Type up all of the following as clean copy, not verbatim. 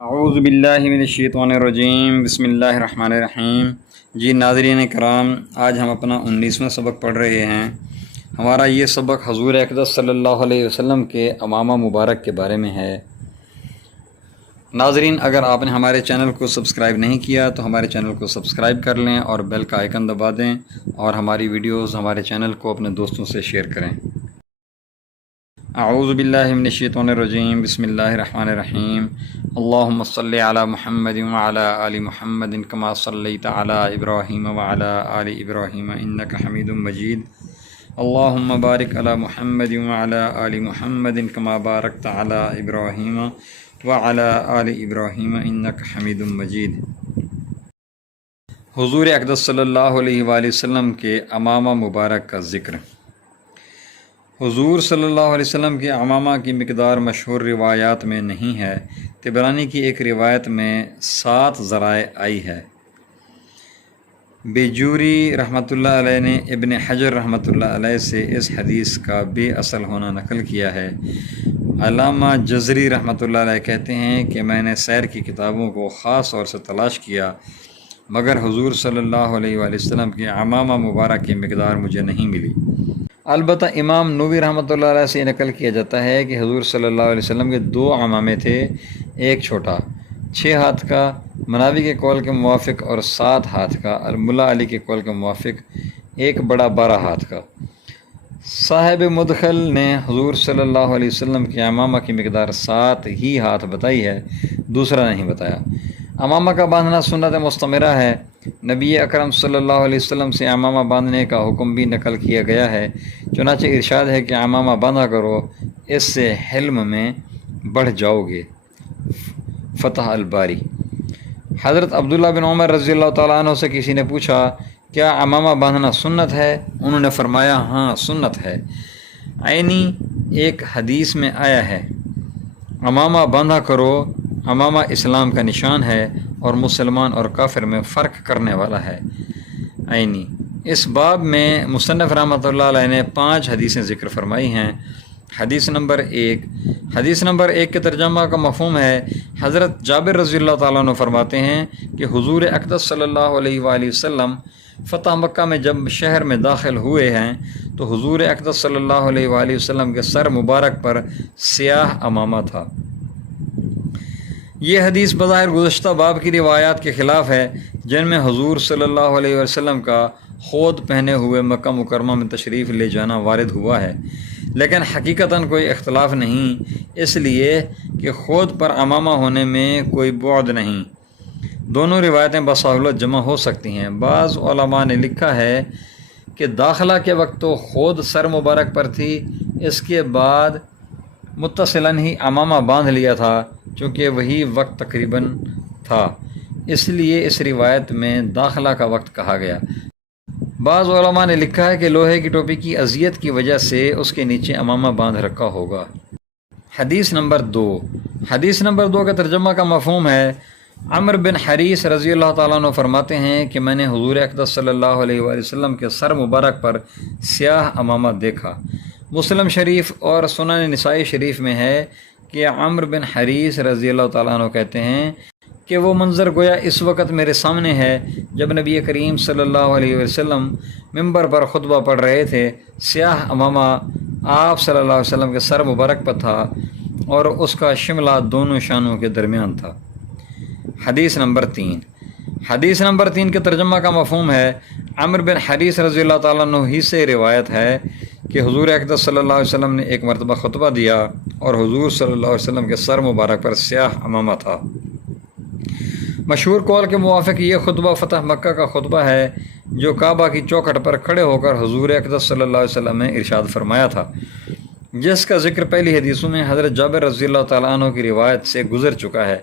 اعوذ باللہ من الشیطان الرجیم، بسم اللہ الرحمن الرحیم۔ جی ناظرین کرام، آج ہم اپنا 19واں سبق پڑھ رہے ہیں۔ ہمارا یہ سبق حضور اقدس صلی اللہ علیہ وسلم کے عمامہ مبارک کے بارے میں ہے۔ ناظرین، اگر آپ نے ہمارے چینل کو سبسکرائب نہیں کیا تو ہمارے چینل کو سبسکرائب کر لیں اور بیل کا آئیکن دبا دیں، اور ہماری ویڈیوز ہمارے چینل کو اپنے دوستوں سے شیئر کریں۔ اعوذ باللہ من الشیطان الرجیم، بسم اللہ الرحمن الرحیم۔ اللہم صلی علی محمد وعلی آل محمد کما صلیت علی ابراہیم وعلی آل ابراہیم انک حمید مجید۔ اللہم بارک علی محمد وعلی آل محمد کما بارکت علی ابراہیم وعلی آل ابراہیم انک حمید مجید۔ حضور اقدس صلی اللہ علیہ وآلہ وسلم کے عمامہ مبارک کا ذکر۔ حضور صلی اللہ علیہ وسلم کے عمامہ کی مقدار مشہور روایات میں نہیں ہے۔ طبرانی کی ایک روایت میں 7 ذرائع آئی ہے۔ بیجوری رحمۃ اللہ علیہ نے ابن حجر رحمۃ اللہ علیہ سے اس حدیث کا بے اصل ہونا نقل کیا ہے۔ علامہ جزری رحمۃ اللہ علیہ کہتے ہیں کہ میں نے سیر کی کتابوں کو خاص طور سے تلاش کیا، مگر حضور صلی اللہ علیہ وآلہ وسلم کے عمامہ مبارک کی مقدار مجھے نہیں ملی۔ البتہ امام نووی رحمۃ اللہ علیہ سے نقل کیا جاتا ہے کہ حضور صلی اللہ علیہ وسلم کے 2 عمامے تھے، ایک چھوٹا 6 ہاتھ کا مناوی کے قول کے موافق اور 7 ہاتھ کا الملا علی کے قول کے موافق ایک بڑا 12 ہاتھ کا۔ صاحب مدخل نے حضور صلی اللہ علیہ وسلم کے عمامہ کی مقدار 7 ہی ہاتھ بتائی ہے، دوسرا نہیں بتایا۔ عمامہ کا باندھنا سنت مستمرہ ہے۔ نبی اکرم صلی اللہ علیہ وسلم سے عمامہ باندھنے کا حکم بھی نقل کیا گیا ہے، چنانچہ ارشاد ہے کہ عمامہ باندھا کرو، اس سے حلم میں بڑھ جاؤ گے۔ فتح الباری۔ حضرت عبداللہ بن عمر رضی اللہ تعالیٰ عنہ سے کسی نے پوچھا، کیا عمامہ باندھنا سنت ہے؟ انہوں نے فرمایا، ہاں سنت ہے۔ عینی ایک حدیث میں آیا ہے، عمامہ باندھا کرو، عمامہ اسلام کا نشان ہے اور مسلمان اور کافر میں فرق کرنے والا ہے۔ عینی۔ اس باب میں مصنف رحمۃ اللہ علیہ نے 5 حدیثیں ذکر فرمائی ہیں۔ حدیث نمبر 1 کے ترجمہ کا مفہوم ہے، حضرت جابر رضی اللہ تعالیٰ عنہ فرماتے ہیں کہ حضور اقدس صلی اللہ علیہ وآلہ وسلم فتح مکہ میں جب شہر میں داخل ہوئے ہیں تو حضور اقدس صلی اللہ علیہ وآلہ وسلم کے سر مبارک پر سیاہ عمامہ تھا۔ یہ حدیث بظاہر گزشتہ باب کی روایات کے خلاف ہے، جن میں حضور صلی اللہ علیہ وسلم کا خود پہنے ہوئے مکہ مکرمہ میں تشریف لے جانا وارد ہوا ہے، لیکن حقیقتاً کوئی اختلاف نہیں، اس لیے کہ خود پر عمامہ ہونے میں کوئی بعد نہیں۔ دونوں روایتیں بسہولت جمع ہو سکتی ہیں۔ بعض علماء نے لکھا ہے کہ داخلہ کے وقت تو خود سر مبارک پر تھی، اس کے بعد متصلاً ہی عمامہ باندھ لیا تھا، چونکہ وہی وقت تقریباً تھا، اس لیے اس روایت میں داخلہ کا وقت کہا گیا۔ بعض علماء نے لکھا ہے کہ لوہے کی ٹوپی کی اذیت کی وجہ سے اس کے نیچے عمامہ باندھ رکھا ہوگا۔ حدیث نمبر 2 کا ترجمہ کا مفہوم ہے، عمر بن حریث رضی اللہ تعالیٰ عنہ فرماتے ہیں کہ میں نے حضور اقدس صلی اللہ علیہ وآلہ وسلم کے سر مبارک پر سیاہ عمامہ دیکھا۔ مسلم شریف اور سنن نسائی شریف میں ہے کہ عمر بن حریث رضی اللہ تعالیٰ عنہ کہتے ہیں کہ وہ منظر گویا اس وقت میرے سامنے ہے جب نبی کریم صلی اللہ علیہ وسلم ممبر پر خطبہ پڑھ رہے تھے۔ سیاہ عمامہ آپ صلی اللہ علیہ وسلم کے سر مبارک پر تھا اور اس کا شملہ دونوں شانوں کے درمیان تھا۔ حدیث نمبر 3 کے ترجمہ کا مفہوم ہے، عمر بن حریث رضی اللہ تعالیٰ عنہ ہی سے روایت ہے کہ حضور اقدس صلی اللہ علیہ وسلم نے ایک مرتبہ خطبہ دیا اور حضور صلی اللہ علیہ وسلم کے سر مبارک پر سیاہ عمامہ تھا۔ مشہور قول کے موافق یہ خطبہ فتح مکہ کا خطبہ ہے، جو کعبہ کی چوکھٹ پر کھڑے ہو کر حضور اقدس صلی اللہ علیہ وسلم نے ارشاد فرمایا تھا، جس کا ذکر پہلی حدیثوں میں حضرت جابر رضی اللہ تعالیٰ عنہ کی روایت سے گزر چکا ہے،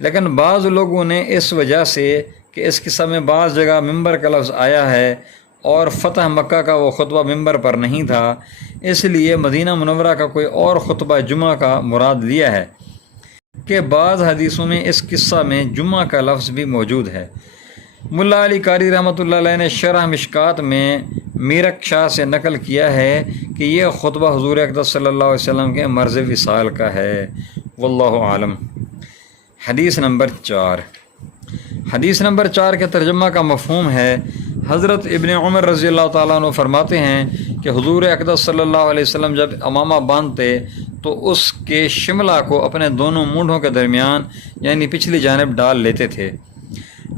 لیکن بعض لوگوں نے اس وجہ سے کہ اس قصہ میں بعض جگہ ممبر کا لفظ آیا ہے اور فتح مکہ کا وہ خطبہ ممبر پر نہیں تھا، اس لیے مدینہ منورہ کا کوئی اور خطبہ جمعہ کا مراد لیا ہے کہ بعض حدیثوں میں اس قصہ میں جمعہ کا لفظ بھی موجود ہے۔ ملا علی قاری رحمۃ اللہ علیہ نے شرح مشکات میں میرک شاہ سے نقل کیا ہے کہ یہ خطبہ حضور اقدس صلی اللہ علیہ وسلم کے مرض وصال کا ہے، واللہ عالم۔ حدیث نمبر 4۔ حدیث نمبر 4 کے ترجمہ کا مفہوم ہے، حضرت ابن عمر رضی اللہ تعالیٰ عنہ فرماتے ہیں کہ حضور اقدس صلی اللہ علیہ وسلم جب امامہ باندھتے تو اس کے شملہ کو اپنے دونوں مونڈھوں کے درمیان یعنی پچھلی جانب ڈال لیتے تھے۔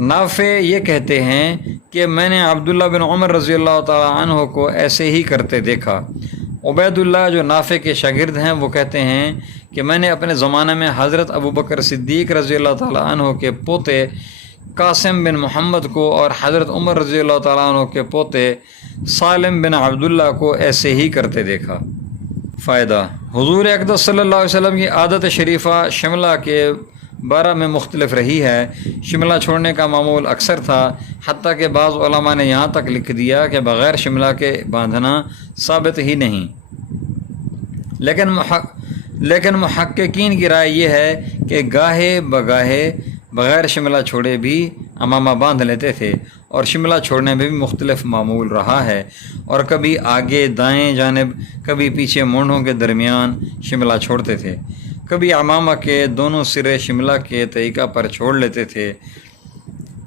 نافع یہ کہتے ہیں کہ میں نے عبداللہ بن عمر رضی اللہ تعالیٰ عنہ کو ایسے ہی کرتے دیکھا۔ عبید اللہ جو نافع کے شاگرد ہیں وہ کہتے ہیں کہ میں نے اپنے زمانے میں حضرت ابوبکر صدیق رضی اللہ تعالیٰ عنہ کے پوتے قاسم بن محمد کو اور حضرت عمر رضی اللہ تعالیٰ عنہ کے پوتے سالم بن عبداللہ کو ایسے ہی کرتے دیکھا۔ فائدہ: حضور اقدس صلی اللہ علیہ وسلم کی عادت شریفہ شملہ کے بارے میں مختلف رہی ہے۔ شملہ چھوڑنے کا معمول اکثر تھا، حتیٰ کہ بعض علماء نے یہاں تک لکھ دیا کہ بغیر شملہ کے باندھنا ثابت ہی نہیں، لیکن محققین کی رائے یہ ہے کہ گاہے بگاہے بغیر شملہ چھوڑے بھی امامہ باندھ لیتے تھے، اور شملہ چھوڑنے میں بھی مختلف معمول رہا ہے، اور کبھی آگے دائیں جانب، کبھی پیچھے مونڈھوں کے درمیان شملہ چھوڑتے تھے، کبھی امامہ کے دونوں سرے شملہ کے طریقہ پر چھوڑ لیتے تھے۔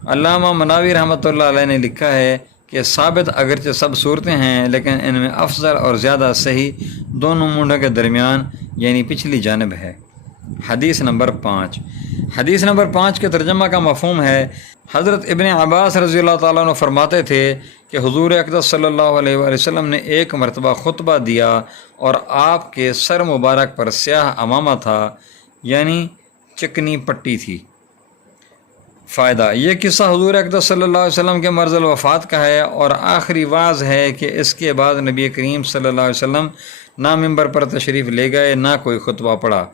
علامہ مناوی رحمۃ اللہ علیہ نے لکھا ہے کہ ثابت اگرچہ سب صورتیں ہیں، لیکن ان میں افضل اور زیادہ صحیح دونوں مونڈھوں کے درمیان یعنی پچھلی جانب ہے۔ حدیث نمبر 5۔ حدیث نمبر 5 کے ترجمہ کا مفہوم ہے، حضرت ابن عباس رضی اللہ تعالیٰ عنہ فرماتے تھے کہ حضور اقدس صلی اللہ علیہ وآلہ وسلم نے ایک مرتبہ خطبہ دیا اور آپ کے سر مبارک پر سیاہ امامہ تھا، یعنی چکنی پٹی تھی۔ فائدہ: یہ قصہ حضور اقدس صلی اللہ علیہ وسلم کے مرض الوفات کا ہے اور آخری واعظ ہے کہ اس کے بعد نبی کریم صلی اللہ علیہ وسلم نہ ممبر پر تشریف لے گئے نہ کوئی خطبہ پڑھا۔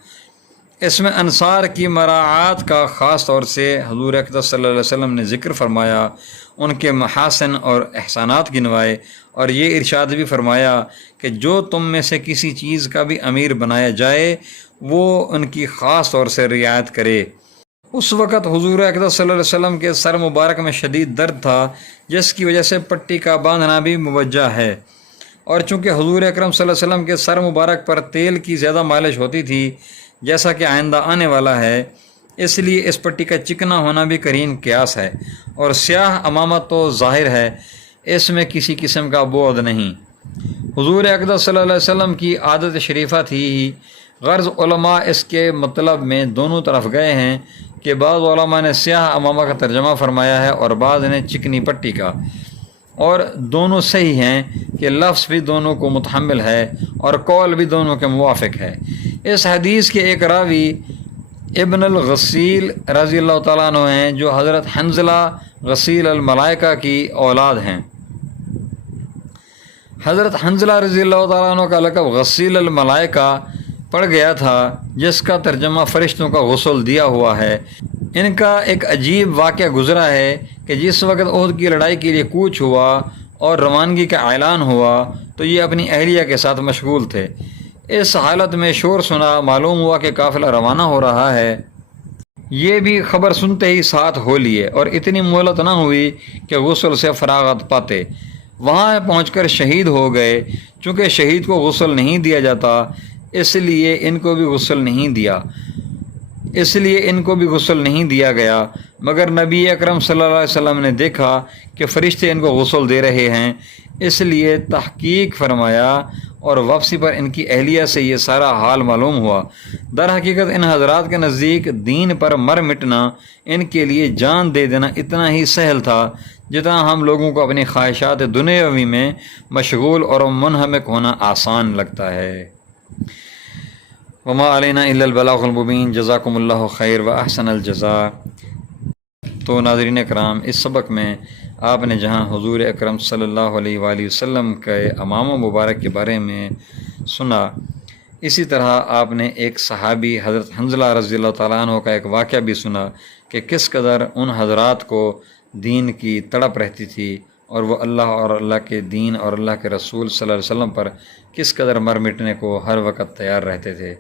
اس میں انصار کی مراعات کا خاص طور سے حضور اقدس صلی اللہ علیہ وسلم نے ذکر فرمایا، ان کے محاسن اور احسانات گنوائے، اور یہ ارشاد بھی فرمایا کہ جو تم میں سے کسی چیز کا بھی امیر بنایا جائے وہ ان کی خاص طور سے رعایت کرے۔ اس وقت حضور اقدس صلی اللہ علیہ وسلم کے سر مبارک میں شدید درد تھا، جس کی وجہ سے پٹی کا باندھنا بھی موجہ ہے، اور چونکہ حضور اکرم صلی اللہ علیہ وسلم کے سر مبارک پر تیل کی زیادہ مالش ہوتی تھی، جیسا کہ آئندہ آنے والا ہے، اس لیے اس پٹی کا چکنا ہونا بھی قرین قیاس ہے، اور سیاہ امامہ تو ظاہر ہے، اس میں کسی قسم کا بعد نہیں۔ حضور اقدس صلی اللہ علیہ وسلم کی عادت شریفہ تھی ہی، غرض علماء اس کے مطلب میں دونوں طرف گئے ہیں کہ بعض علماء نے سیاہ امامہ کا ترجمہ فرمایا ہے اور بعض نے چکنی پٹی کا، اور دونوں صحیح ہیں کہ لفظ بھی دونوں کو متحمل ہے اور قول بھی دونوں کے موافق ہے۔ اس حدیث کے ایک راوی ابن الغسیل رضی اللہ تعالیٰ عنہ ہیں، جو حضرت حنظلہ غسیل الملائکہ کی اولاد ہیں۔ حضرت حنظلہ رضی اللہ تعالیٰ عنہ کا لقب غسیل الملائکہ پڑ گیا تھا، جس کا ترجمہ فرشتوں کا غسل دیا ہوا ہے۔ ان کا ایک عجیب واقعہ گزرا ہے کہ جس وقت احد کی لڑائی کے لیے کوچ ہوا اور روانگی کا اعلان ہوا تو یہ اپنی اہلیہ کے ساتھ مشغول تھے۔ اس حالت میں شور سنا، معلوم ہوا کہ قافلہ روانہ ہو رہا ہے۔ یہ بھی خبر سنتے ہی ساتھ ہو لیے، اور اتنی مہلت نہ ہوئی کہ غسل سے فراغت پاتے۔ وہاں پہنچ کر شہید ہو گئے۔ چونکہ شہید کو غسل نہیں دیا جاتا، اس لیے ان کو بھی غسل نہیں دیا گیا، مگر نبی اکرم صلی اللہ علیہ وسلم نے دیکھا کہ فرشتے ان کو غسل دے رہے ہیں، اس لیے تحقیق فرمایا اور واپسی پر ان کی اہلیہ سے یہ سارا حال معلوم ہوا۔ در حقیقت ان حضرات کے نزدیک دین پر مر مٹنا، ان کے لیے جان دے دینا اتنا ہی سہل تھا جتنا ہم لوگوں کو اپنی خواہشات دنیاوی میں مشغول اور منہمک ہونا آسان لگتا ہے۔ وما علینا الا البلاغ المبین۔ جزاکم اللہ خیر و احسن الجزاء۔ تو ناظرین اکرام، اس سبق میں آپ نے جہاں حضور اکرم صلی اللہ علیہ وآلہ وسلم کے امامہ مبارک کے بارے میں سنا، اسی طرح آپ نے ایک صحابی حضرت حنظلہ رضی اللہ تعالیٰ عنہ کا ایک واقعہ بھی سنا کہ کس قدر ان حضرات کو دین کی تڑپ رہتی تھی، اور وہ اللہ اور اللہ کے دین اور اللہ کے رسول صلی اللہ علیہ وسلم پر کس قدر مر مٹنے کو ہر وقت تیار رہتے تھے۔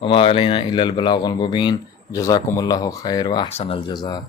وما علینا الا البلاغ المبین۔ جزاکم اللہ خیر و احسن الجزاء۔